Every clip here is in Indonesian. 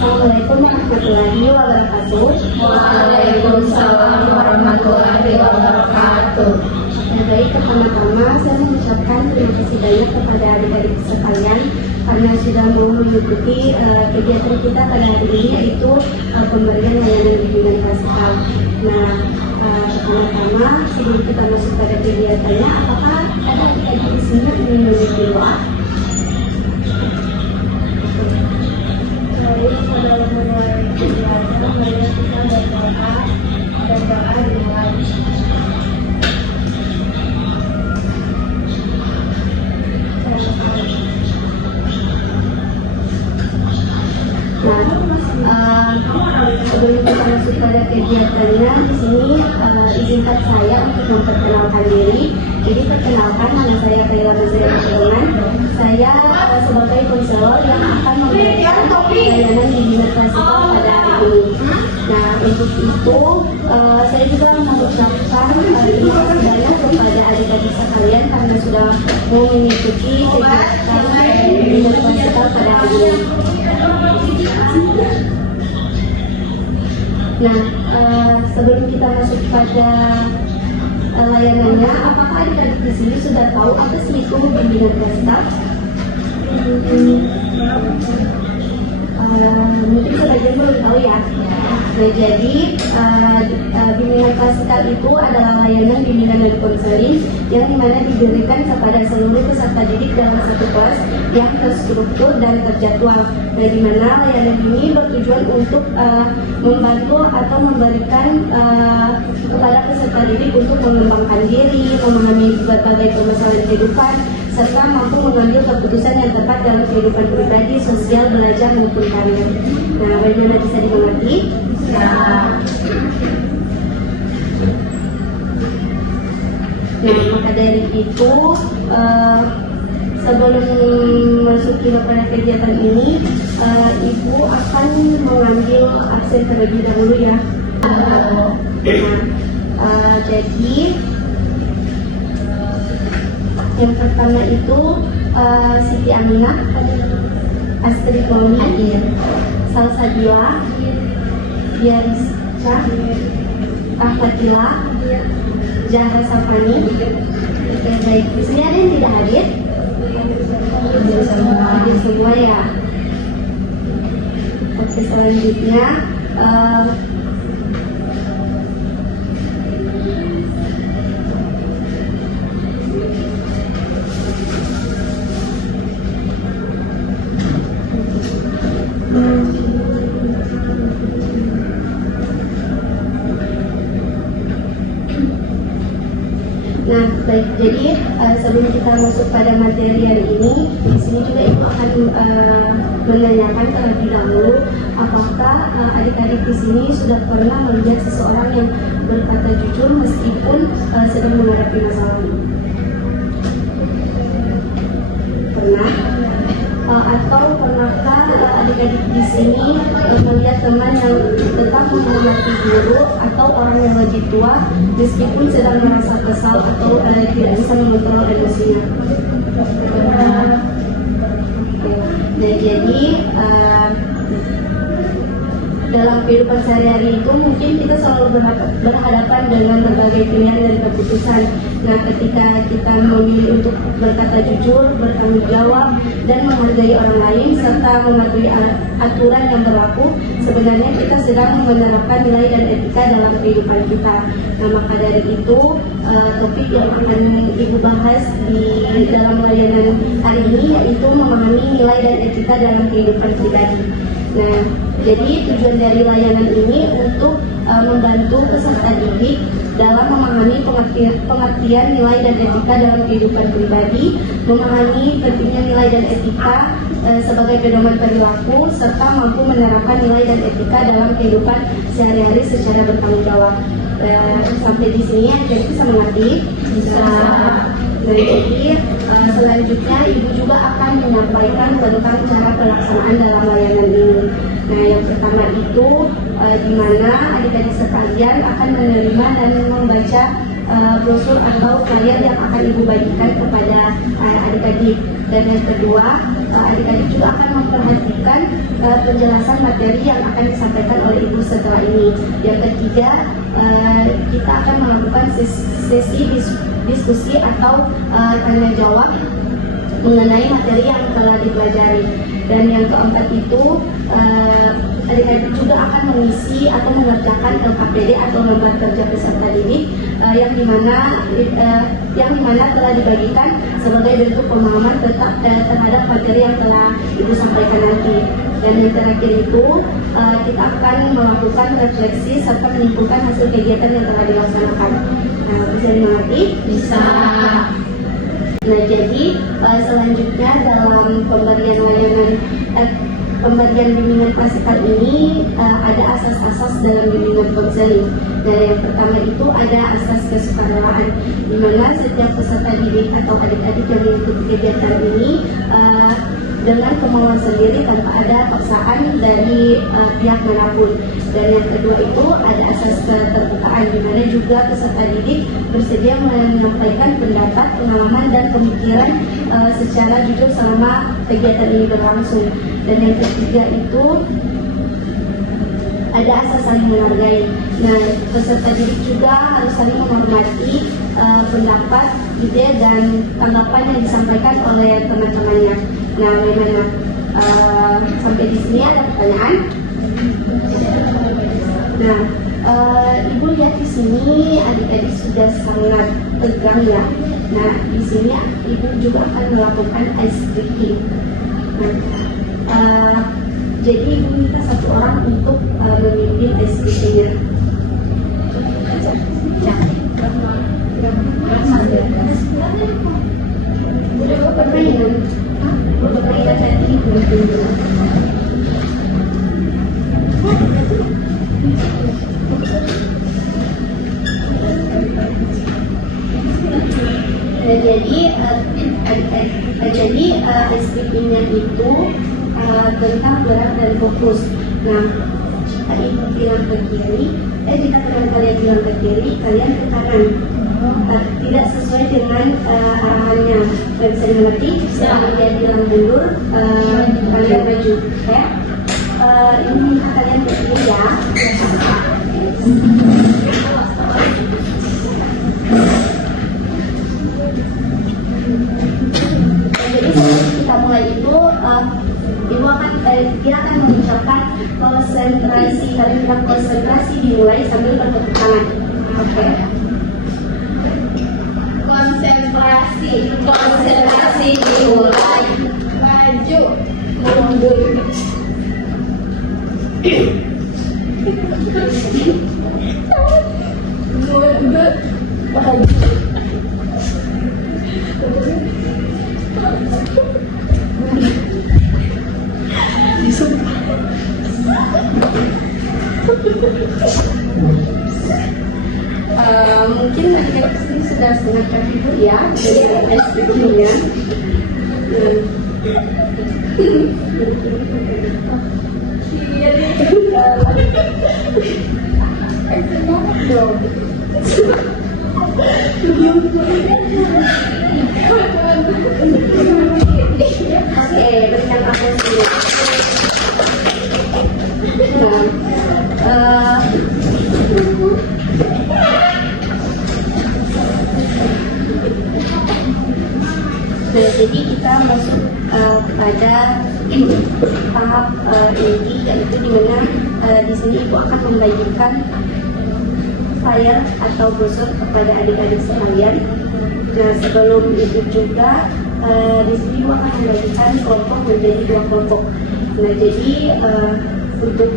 Assalamualaikum warahmatullahi wabarakatuh. Waalaikumsalam warahmatullahi wabarakatuh. Baik, pertama-tama saya mengucapkan terima kasih banyak kepada adik-adik sekalian karena sudah mau mengikuti kegiatan kita pada hari ini, yaitu pemberian layanan bimbingan klasikal. Nah, pertama-tama sebelum kita masuk pada kegiatannya, apakah ada adik-adik di sini yang ingin memiliki doa? Baik, saudara mulai kegiatan, mari kita berdoa dengan sebelum kita masuk pada kegiatannya, di sini izinkan saya untuk memperkenalkan diri. Jadi perkenalkan, nama saya Kaila Mazril Perdoman. Saya sebagai konselor yang akan memberikan layanan bimbingan klasikal pada hari ini. Nah, untuk itu saya juga mengucapkan terima kasih banyak kepada adik-adik sekalian karena sudah mau mengikuti kegiatan bimbingan klasikal pada hari ini. Nah, sebelum kita masuk pada layanannya, apakah adik-adik di sini sudah tahu apa sih itu bimbingan klasikal? Mungkin sebagian belum tahu ya. Nah, jadi bimbingan klasikal itu adalah layanan bimbingan dan konseling yang dimana diberikan kepada seluruh peserta didik dalam satu kelas yang terstruktur dan terjadwal. Nah, dimana layanan ini bertujuan untuk membantu atau memberikan kepada peserta didik untuk mengembangkan diri, memahami berbagai permasalahan kehidupan, serta mampu mengambil keputusan yang tepat dalam kehidupan pribadi, sosial, belajar, maupun karir. Nah, bagaimana bisa dimengerti? Nah, maka dari itu sebelum memasuki kepada kegiatan ini, Ibu akan mengambil absen terlebih dahulu ya. Jadi yang pertama itu Siti Aminah, Astrid Mauni, Salsabila, Diariska, Ahmadila, Zahra Safani. Baik, di sini ada yang tidak hadir? Hadir semua ya. Oke, selanjutnya nah, baik. Jadi sebelum kita masuk pada materi hari ini, di sini juga Ibu akan menanyakan terlebih dahulu, apakah adik-adik di sini sudah pernah melihat seseorang yang berkata jujur meskipun sedang menghadapi masalah? Pernah? Atau pernahkah adik-adik di sini melihat teman yang tetap menghormati guru atau orang yang lebih tua meskipun sedang merasa kesal atau tidak bisa mengontrol emosinya? Nah, jadi dalam kehidupan sehari-hari itu mungkin kita selalu berhadapan dengan berbagai pilihan dan keputusan. Nah, ketika kita memilih untuk berkata jujur, bertanggung jawab, dan menghargai orang lain serta mematuhi aturan yang berlaku, sebenarnya kita sedang menerapkan nilai dan etika dalam kehidupan kita. Nah, maka dari itu topik yang akan Ibu bahas di dalam layanan hari ini yaitu memahami nilai dan etika dalam kehidupan pribadi. Nah, jadi tujuan dari layanan ini untuk membantu peserta didik dalam memahami pengertian nilai dan etika dalam kehidupan pribadi, memahami pentingnya nilai dan etika sebagai pedoman perilaku, serta mampu menerapkan nilai dan etika dalam kehidupan sehari-hari secara bertanggung jawab. Sampai di sini jadi bisa mengerti. Jadi selanjutnya Ibu juga akan menyampaikan tentang cara pelaksanaan dalam layanan ini. Nah, yang pertama itu di mana adik-adik sekalian akan menerima dan membaca brosur atau flyer yang akan Ibu bagikan kepada adik-adik. Dan yang kedua, adik-adik juga akan memperhatikan penjelasan materi yang akan disampaikan oleh ibu setelah ini. Yang ketiga, kita akan melakukan sesi diskusi atau tanya jawab mengenai materi yang telah dipelajari. Dan yang keempat itu, adik-adik juga akan mengisi atau mengerjakan LKPD atau lembar kerja peserta didik yang dimana telah dibagikan sebagai bentuk pemahaman tetap terhadap materi yang telah ibu sampaikan nanti. Dan yang terakhir itu, kita akan melakukan refleksi serta menyimpulkan hasil kegiatan yang telah dilaksanakan. Nah, bisa dimengerti? Bisa. Nah, jadi selanjutnya dalam pemberian bimbingan klasikal ini ada asas-asas dalam bimbingan konseling. Nah, yang pertama itu ada asas kesukarelawan, di mana setiap peserta didik atau adik-adik yang mengikuti kegiatan ini dengan kemauan sendiri tanpa ada paksaan dari pihak manapun. Dan yang kedua itu ada asas keterbukaan, di mana juga peserta didik bersedia menyampaikan pendapat, pengalaman dan pemikiran secara jujur selama kegiatan ini berlangsung. Dan yang ketiga itu ada asas saling menghargai. Nah, peserta didik juga harus saling menghormati pendapat, ide dan tanggapan yang disampaikan oleh teman-temannya. Nah, bagaimana? Sampai di sini ada pertanyaan? Nah, ibu lihat di sini adik-adik sudah sangat tegang ya. Nah, di sini ibu juga akan melakukan ice breaking. Nah, jadi ibu minta satu orang untuk memimpin ice breaking-nya. Permainan tadi jadi SPP-nya itu tentang gerak dan fokus. Nah, jika ibu bilang ke kiri, jika kalian bilang ke kiri, kalian ke kanan. Tidak sesuai dengan arahannya. Kalian bisa mengerti? Setelah dia bilang mundur, kalian maju. Ya? Ini kalian ke kiri ya. Kita mulai itu, ibu akan dia akan mengucapkan konsentrasi. Kalian bilang konsentrasi dimulai sambil bertepuk tangan. Oke. Konsentrasi dimulai. Maju, mundur. Mundur. Mungkin mereka kesini sudah setengah tertidur ya dari SPP-nya. Oke, berikan apresiasi. Nah, jadi kita masuk pada tahap inti, yaitu dimana di sini ibu akan membagikan flyer atau brosur kepada adik-adik sekalian. Nah, sebelum itu juga di sini ibu akan membagikan kelompok menjadi 2 kelompok. Nah, jadi untuk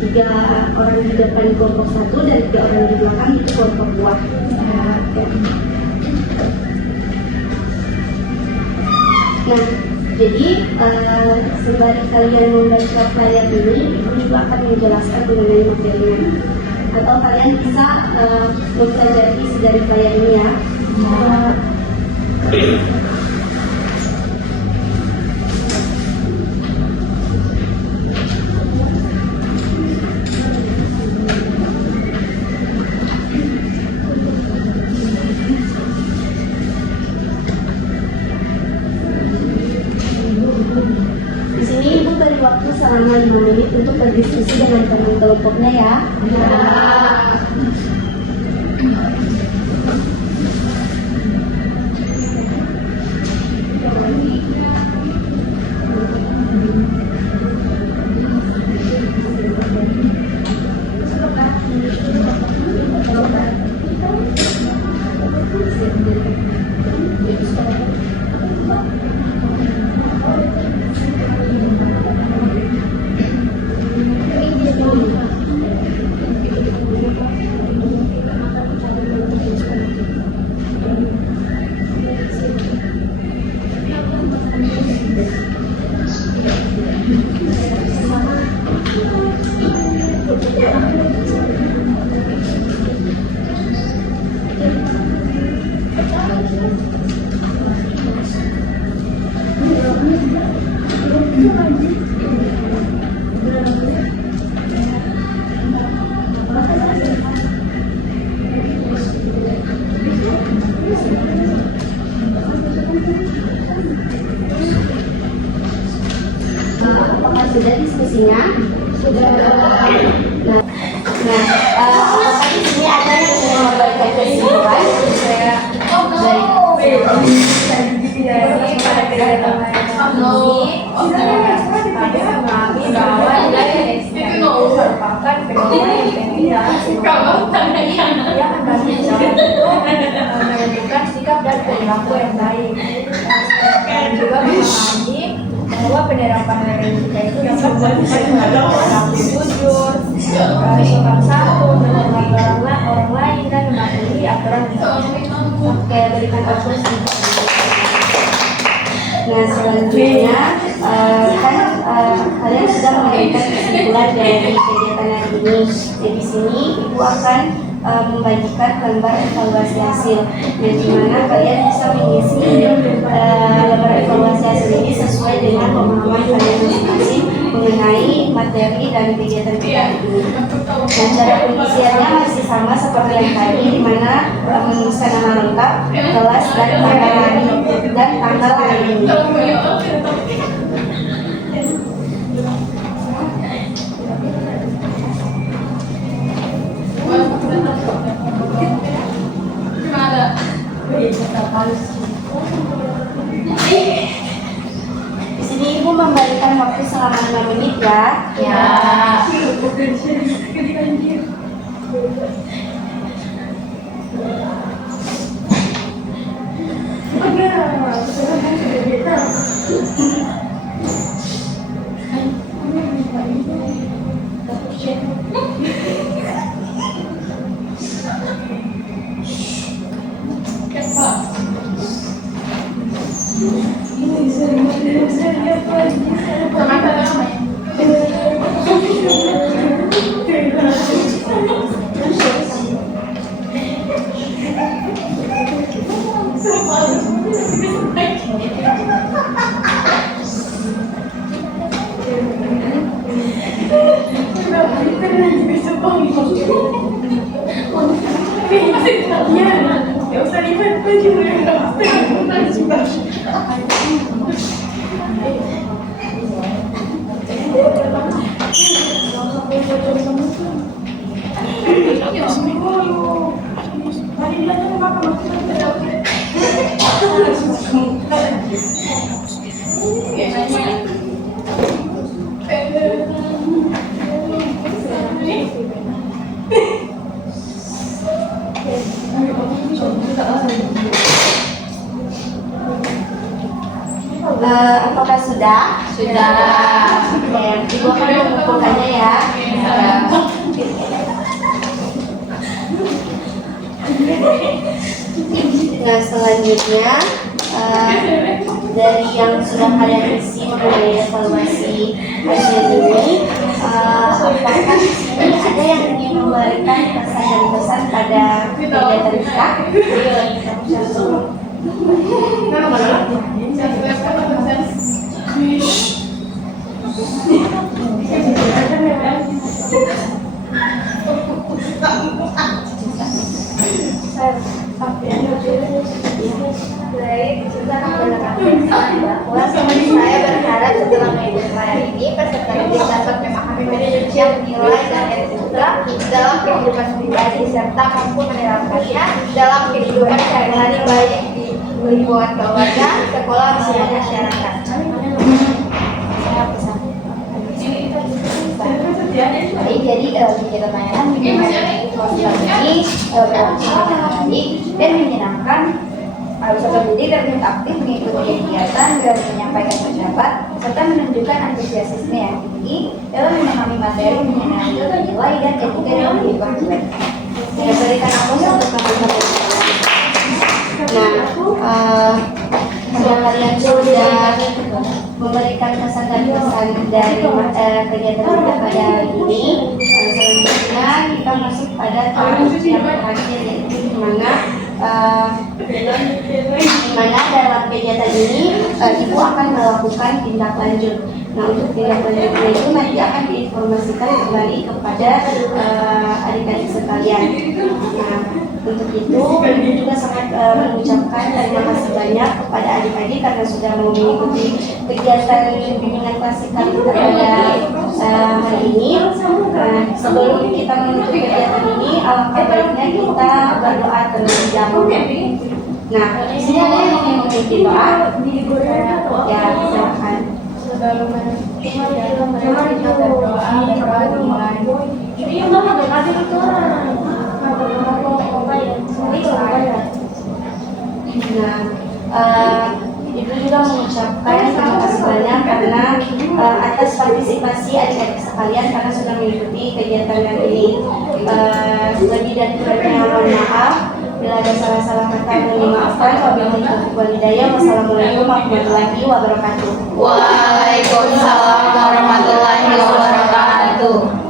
3 orang di depan kelompok 1 dan 3 orang di belakang itu kelompok 2. Nah, jadi sembari kalian membaca flyer ini, ibu juga akan menjelaskan mengenai materinya. Atau kalian bisa mempelajari dari flyer ini ya. berdiskusi dengan teman kelompoknya ya. Apakah sudah diskusinya? Sudah. Apakah di sini ada yang ingin memberikan kesimpulan? Dari pada kegiatan kami memahami bahwa nilai SD itu merupakan fenomena yang hendaknya menunjukkan sikap dan perilaku yang baik, dan juga memahami bahwa penerapan nilai etika itu dapat dilakukan melalui perilaku jujur, sopan santun, menghormati orang lain, dan mematuhi aturan. Oke, berikan konklusi. Nah, selanjutnya kalian sudah memberikan kesimpulan dari kegiatan hari ini. Jadi di sini Ibu akan membagikan lembar evaluasi hasil, yang dimana kalian bisa mengisi lembar evaluasi hasil ini sesuai dengan pemahaman kalian masing-masing mengenai materi dan kegiatan kita ini. Nah, cara pengisiannya masih sama seperti yang tadi, di mana menuliskan nama lengkap, kelas dan tanggal hari ini. Di sini Ibu memberikan waktu selama 5 menit ya. Ya. Apakah sudah? Sudah. Oke, Ibu akan mengumpulkannya ya. Nah, selanjutnya dari yang sudah kalian isi mengenai evaluasi hasil ini, apakah di sini ada yang ingin memberikan pesan dan pesan pada kegiatan kita? Baik, sudah bahwa saya berharap setelah mengikuti hari ini peserta didik dapat memahami manajemen banyak nilai dan etika dalam kehidupan pribadi serta mampu menerapkannya dalam kehidupan sehari-hari baik di lingkungan keluarga, sekolah, maupun masyarakat. Baik, jadi kita tanyakan bagaimana sosial ini berlangsung dengan baik dan menyenangkan. Peserta didik terlihat aktif mengikuti kegiatan dan menyampaikan pendapat serta menunjukkan antusiasme yang tinggi dalam memahami materi mengenai nilai dan etika dalam kehidupan pribadi. Saya berikan aplaus untuk teman-teman. Nah, kalian sudah memberikan kesan dan pesan dari kegiatan kita pada hari ini. Selanjutnya kita masuk pada tahap yang terakhir, yaitu di mana dalam kegiatan ini ibu akan melakukan tindak lanjut. Nah, untuk tindak lanjutnya itu nanti akan diinformasikan kembali kepada adik-adik sekalian. Nah, untuk itu ibu juga sangat mengucapkan terima kasih banyak kepada adik-adik karena sudah mau mengikuti kegiatan bimbingan klasik kami pada hari ini. Sebelum kita menutup kegiatan ini, alangkah baiknya kita berdoa terlebih dahulu. Nah, di sini ada yang memimpin doa. Ya, silakan. Sebelum kita berdoa dimulai. Nah, Ibu juga mengucapkan terima kasih banyak karena atas partisipasi adik-adik sekalian karena sudah mengikuti kegiatan kali ini. Lebih dan kurangnya mohon maaf. Bila ada salah-salah kata mohon dimaafkan. Wabillahi taufiq wal hidayah. Wassalamualaikum warahmatullahi wabarakatuh. Waalaikumsalam warahmatullahi wabarakatuh.